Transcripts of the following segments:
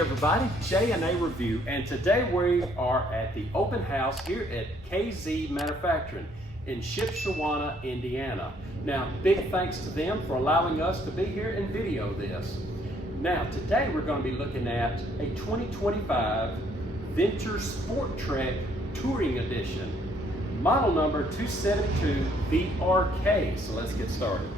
everybody, Jandareview, and today we are at the open house here at KZ Manufacturing in Shipshewana, Indiana. Now, big thanks to them for allowing us to be here and video this. Now, today we're going to be looking at a 2025 Venture Sporttrek Touring Edition, model number 272 VRK. So let's get started.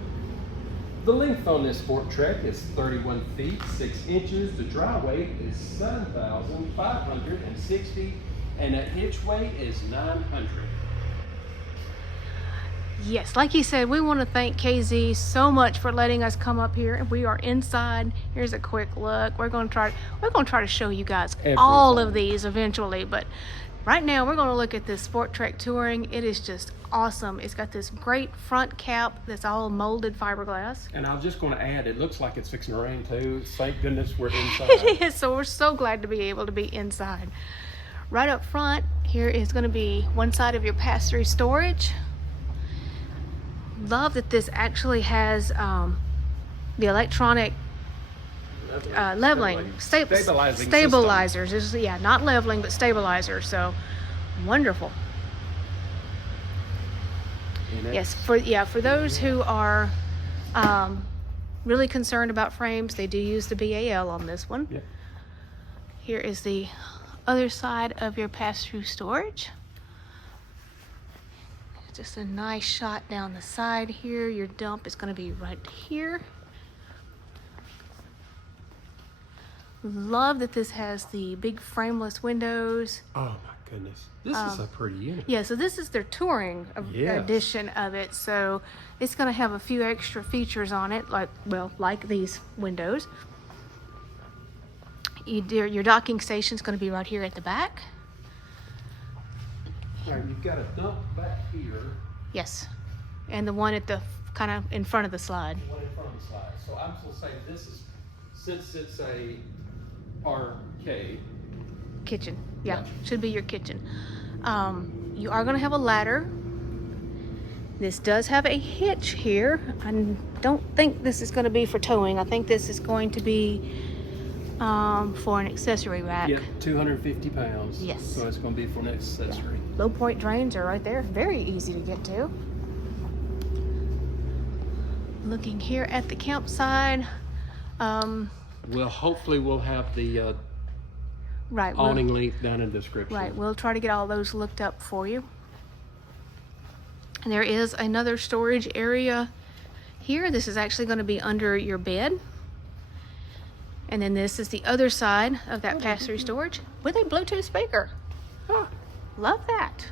The length on this Sporttrek is 31 feet 6 inches. The dry weight is 7,560, and that hitch weight is 900. Yes, like he said, we want to thank KZ so much for letting us come up here. We are inside. Here's a quick look. We're going to try to show you guys all of these eventually, but right now we're going to look at this Sporttrek Touring. It is just awesome. It's got this great front cap that's all molded fiberglass. And I was just going to add, it looks like it's fixing to rain too. Thank goodness we're inside. It is, so we're so glad to be able to be inside. Right up front here is going to be one side of your pass-through storage. Love that this actually has the electronic leveling, stabilizers. This is, yeah, not leveling, but stabilizers. So wonderful. Yes, for those who are really concerned about frames, they do use the BAL on this one. Yep. Here is the other side of your pass-through storage. Just a nice shot down the side here. Your dump is going to be right here. Love that this has the big frameless windows. Oh my goodness, this is a pretty unit. Yeah, so this is their touring edition of it. So it's going to have a few extra features on it, like these windows. Your docking station is going to be right here at the back. Now you've got a dump back here. Yes, and the one at the kind of in front of the slide. The one in front of the slide. So I'm going to say this is, since it's a arcade. Kitchen, yeah, gotcha. Should be your kitchen. You are going to have a ladder. This does have a hitch here. I don't think this is going to be for towing. I think this is going to be for an accessory rack. Yeah, 250 pounds. Yes. So it's going to be for an accessory. Low point drains are right there. Very easy to get to. Looking here at the campsite. Well, hopefully we'll have the awning link down in the description. Right, we'll try to get all those looked up for you. And there is another storage area here. This is actually going to be under your bed. And then this is the other side of that pass-through storage with a Bluetooth speaker. Huh. Love that.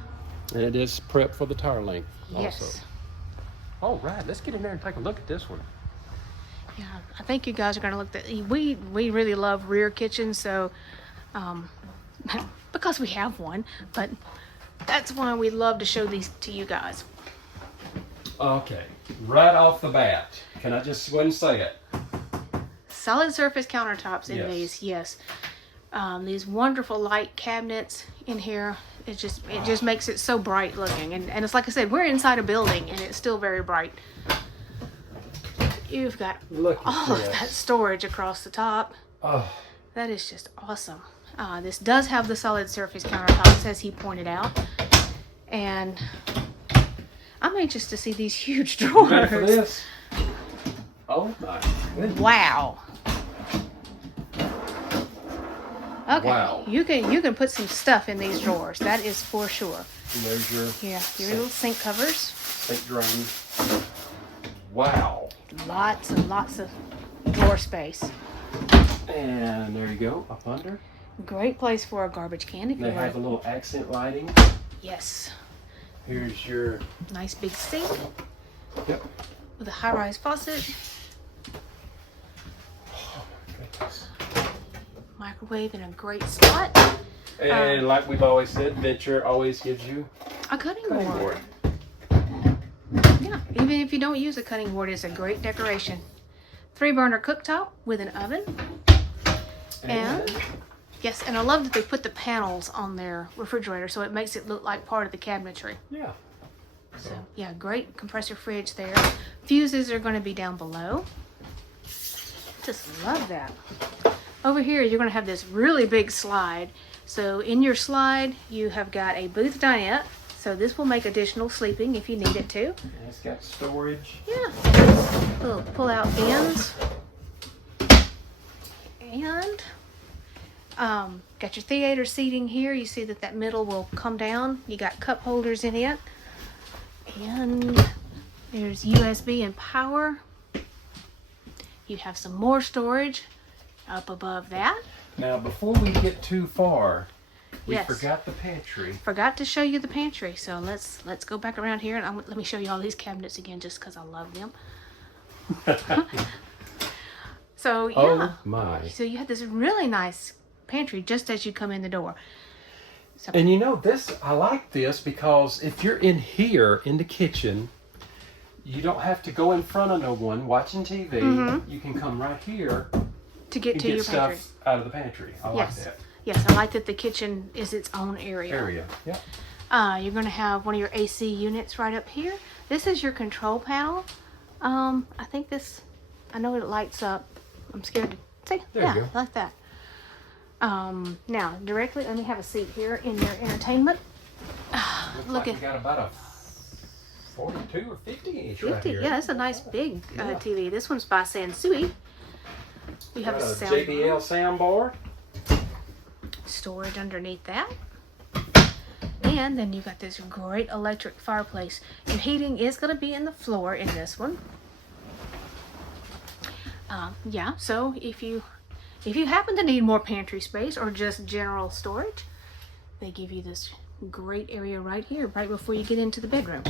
And it is prep for the tire length yes. also. All right, let's get in there and take a look at this one. Yeah, I think you guys are going to look at, we really love rear kitchens, so because we have one, but that's why we love to show these to you guys. Okay, right off the bat, can I just go ahead and say it? Solid surface countertops in these, yes. These wonderful light cabinets in here. It just makes it so bright looking, and it's like I said, we're inside a building and it's still very bright. You've got all of that storage across the top. Oh, that is just awesome. This does have the solid surface countertops, as he pointed out, and I'm anxious to see these huge drawers. You ready for this? Oh my goodness! Wow. Okay, wow. You can put some stuff in these drawers. That is for sure. And there's your little sink covers. Sink drain. Wow. Lots and lots of drawer space. And there you go, up under. Great place for a garbage can if you They want. have a little accent lighting. Yes. Here's your nice big sink. Yep. With a high-rise faucet. Oh my goodness. Microwave in a great spot. And like we've always said, Venture always gives you a cutting board. Yeah, even if you don't use a cutting board, it's a great decoration. 3-burner cooktop with an oven. And yes, and I love that they put the panels on their refrigerator so it makes it look like part of the cabinetry. Yeah. So yeah, great compressor fridge there. Fuses are going to be down below. Just love that. Over here, you're gonna have this really big slide. So in your slide, you have got a booth dinette. So this will make additional sleeping if you need it to. And it's got storage. Yeah, little pull-out bins. And got your theater seating here. You see that middle will come down. You got cup holders in it. And there's USB and power. You have some more storage up above that. Now, before we get too far, we Yes. forgot the pantry. Forgot to show you the pantry. So let's go back around here and let me show you all these cabinets again, just because I love them. So yeah. Oh my. So you have this really nice pantry just as you come in the door. So, And you know this, I like this because if you're in here in the kitchen, you don't have to go in front of no one watching TV. You can come right here to get and to get your stuff pantry. out of the pantry. I Yes. like that. Yes, I like that the kitchen is its own area. Yeah. You're going to have one of your AC units right up here. This is your control panel. I think this, I know it lights up. I'm scared to see. There Yeah, you go. like that. Now, directly, let me have a seat here in your entertainment. Looks Look like at we got about a 42 or 50 inch 50. right here. Yeah, that's a nice big TV. This one's by Sansui. You have Got a a sound JBL soundbar. storage underneath that. And then you got this great electric fireplace. Your heating is going to be in the floor in this one. Yeah, so if you happen to need more pantry space or just general storage, they give you this great area right here, right before you get into the bedroom.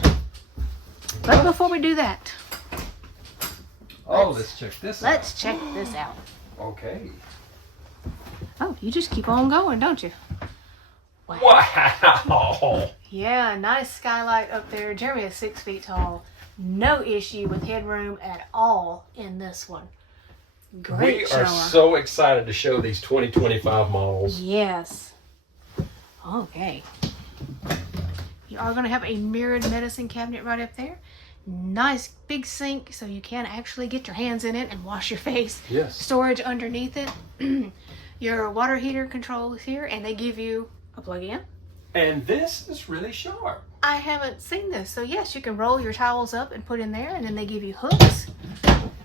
But before we do that, Let's check this out. let's check this out. Okay. Oh, you just keep on going, don't you? Wow. Yeah, nice skylight up there. Jeremy is 6 feet tall. No issue with headroom at all in this one. Great We shower. are so excited to show these 2025 models. Yes. Okay. You are going to have a mirrored medicine cabinet right up there. Nice big sink so you can actually get your hands in it and wash your face. Yes. Storage underneath it. Your water heater control is here, and they give you a plug-in. And this is really sharp. I haven't seen this. So yes, you can roll your towels up and put in there, and then they give you hooks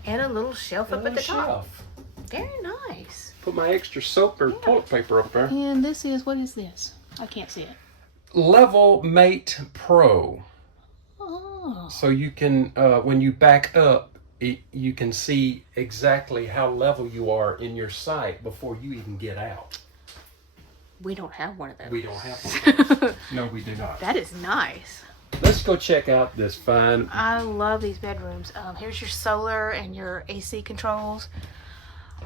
and a little shelf up at the top. Shelf. Very nice. Put my extra soap or toilet paper up there. And this is, what is this? I can't see it. Level Mate Pro. Oh. So you can, when you back up, you can see exactly how level you are in your sight before you even get out. We don't have one of those. We don't have one. No, we do not. That is nice. Let's go check out this fine. I love these bedrooms. Here's your solar and your AC controls.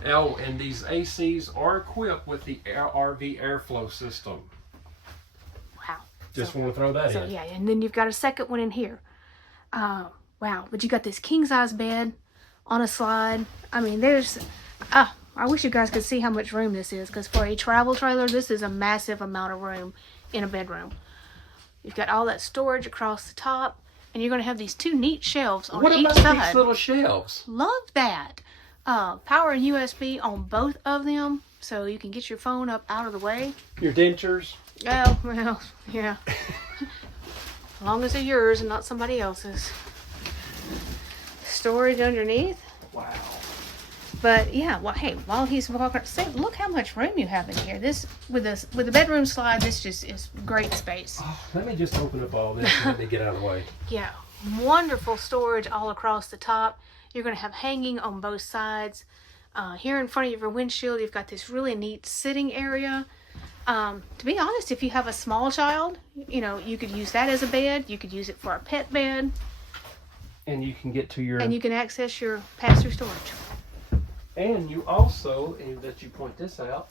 Oh, and these ACs are equipped with the RV airflow system. Wow. Just want to throw that So in. yeah, and then you've got a second one in here. Wow, but you got this king size bed on a slide. I mean, there's, I wish you guys could see how much room this is, because for a travel trailer, this is a massive amount of room in a bedroom. You've got all that storage across the top, and you're going to have these two neat shelves on What each about side. these little shelves? Love that. Power and USB on both of them, so you can get your phone up out of the way. Your dentures? Oh, well, yeah. As long as they're yours and not somebody else's. Storage underneath. Wow. But yeah, well, hey, while he's walking, say, look how much room you have in here. This with the bedroom slide, this just is great space. Oh, let me just open up all this and let me get out of the way. Yeah, wonderful storage all across the top. You're going to have hanging on both sides. Here in front of your windshield, you've got this really neat sitting area. To be honest, if you have a small child, you know, you could use that as a bed. You could use it for a pet bed. And you can get to your... And you can access your pass-through storage. And you also, and that you point this out,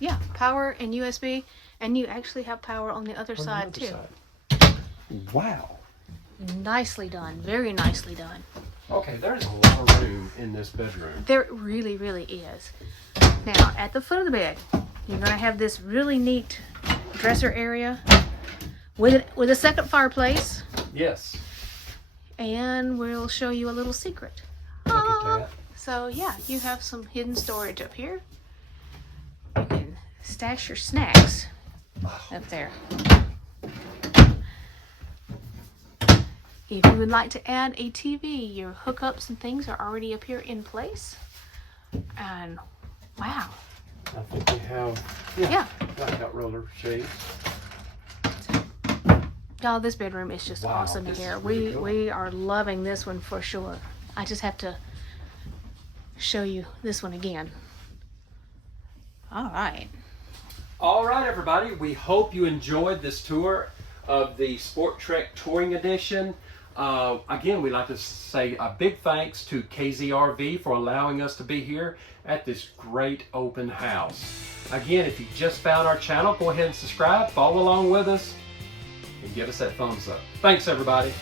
Yeah, power and USB. And you actually have power on the other side, too. Wow. Nicely done. Very nicely done. Okay, there's a lot of room in this bedroom. There really, really is. Now, at the foot of the bed, you're going to have this really neat dresser area with a second fireplace. Yes. And we'll show you a little secret. Look at that. So, yeah, you have some hidden storage up here. stash your snacks up there. If you would like to add a TV, your hookups and things are already up here in place. And wow. I think we have, Yeah. got roller shades. Y'all, this bedroom is just awesome in this here. is really cool. We are loving this one for sure. I just have to show you this one again. All right. All right, everybody. We hope you enjoyed this tour of the Sporttrek Touring Edition. Again, we'd like to say a big thanks to KZRV for allowing us to be here at this great open house. Again, if you just found our channel, go ahead and subscribe, follow along with us, and give us that thumbs up. Thanks, everybody.